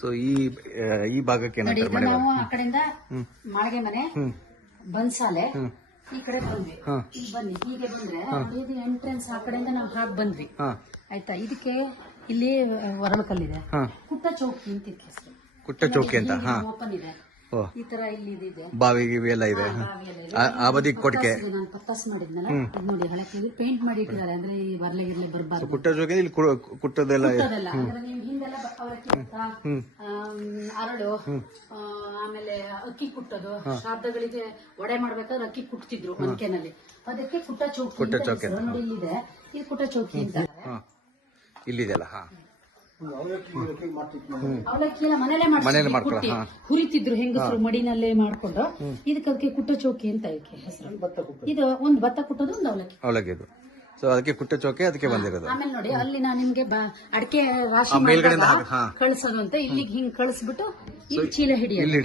So ಈ ಈ ಭಾಗಕ್ಕೆ ನೋಡಿ ಏನಂತಾರೆ ಮನೆ ನಾವು ಆ ಕಡೆಯಿಂದ ಮಾಳಿಗೆ ಮನೆ ಬನ್ಸಾಲೆ ಈ ಕಡೆ ಬಂದ್ವಿ. ಇಲ್ಲಿ ಬನ್ನಿ. ಹೀಗೆ ಬಂದ್ರೆ ನೋಡಿ ಇದು ಎಂಟ್ರೆನ್ಸ್ ಆ ಕಡೆಯಿಂದ ನಾವು ಹಾಕ್ ಬಂದ್ವಿ. ಹಾ. ಆಯ್ತಾ? ಇದಕ್ಕೆ ಇಲ್ಲಿ ವರಣಕಲ್ಲಿ ಕಲ್ಲಿದೆ ಹಾ. ಪುಟ್ಟ ಚೌಕಿ ಅಂತ ಇತ್ತು ಹೆಸರು ಕುಟ್ಟ ಚೌಕಿ ಅಂತ ಹಾ. ಓಪನ್ ಇದೆ. ಓ. ಈ ತರ ಇಲ್ಲಿ ಇದಿದೆ ಬಾವಿ ಗಿವಿ ಎಲ್ಲ ಇದೆ ಹಾ. ಆ- ಆ ಬದಿ ಕೊಟ್ಟಿಗೆ ನಾನು ಪತ್ತಾಸ್ ಮಾಡಿದ್ನಲ್ಲ? ಇದು ನೋಡಿ ಹಳೆ ಪೇಂಟ್ ಮಾಡಿ ಇಟ್ಟಿದ್ದಾರೆ. ಅಂದ್ರೆ ಈ ಬರ್ಲೆ ಗಿರ್ಲೆ ಬರಬಾರ್ದು. ಕುಟ್ಟ ಚೌಕಿ ಇಲ್ಲಿ ಕು- ಕುಟ್ಟದೆಲ್ಲ ಇದೆ. ಅವಲಕ್ಕಿ ಅರಳು ಆಮೇಲೆ ಅಕ್ಕಿ ಕುಟ್ಟೋದು ಶ್ರಾದ್ದಗಳಿಗೆ ಒಡೆ ಮಾಡ್ಬೇಕಾದ್ರೆ ಅಕ್ಕಿ ಕುಟ್ತಿದ್ರು ಮನ್ಕೆನಲ್ಲಿ ಅದಕ್ಕೆ ಕುಟ್ಟ ಚೌಕಿ ಅಂತ ಚೌಕಿ. ನೋಡಿ ಇಲ್ಲಿದೆ. ಇದು ಕುಟ್ಟ ಚೌಕಿ ಅಂತ ಇಲ್ಲಿದೆಯಲ್ಲ ಹಾ. ಅವಲಕ್ಕಿ ಎಲ್ಲ ಮನೇಲೆ ಮನೇಲೆ ಮಾಡ್ತಿದ್ರು ಕುಟ್ಟಿ. ಹಾ. ಹುರಿತಿದ್ರು ಹೆಂಗಸರು ಮಡಿನಲ್ಲೇ ಮಾಡ್ಕೊಂಡು. ಇದಕ್ಕೆ ಅದಕ್ಕೆ ಕುಟ್ಟ ಚೌಕಿ ಅಂತ ಇದಕ್ಕೆ ಹೆಸರು. ಇದು ಒಂದು ಭತ್ತ ಕುಟ್ಟೋದು ಒಂದು ಅವಲಕ್ಕಿ. ಅವಲಕ್ಕಿ ಇದು ಸೊ ಅದಕ್ಕೆ ಕುಟ್ಟ ಚೌಕೆ ಅದಕ್ಕೆ ಬಂದಿರೋದು. ಆಮೇಲೆ ನೋಡಿ ಅಲ್ಲಿ ನಾನು ನಿಮ್ಗೆ ಅಡಿಕೆ ರಾಶಿ ಕಳಿಸೋದು ಅಂತ ಇಲ್ಲಿಗೆ ಹಿಂಗ್ ಕಳಿಸ್ಬಿಟ್ಟು ಇಲ್ಲಿ ಚೀಲ ಹಿಡಿಯೋದು. ಇಲ್ಲಿ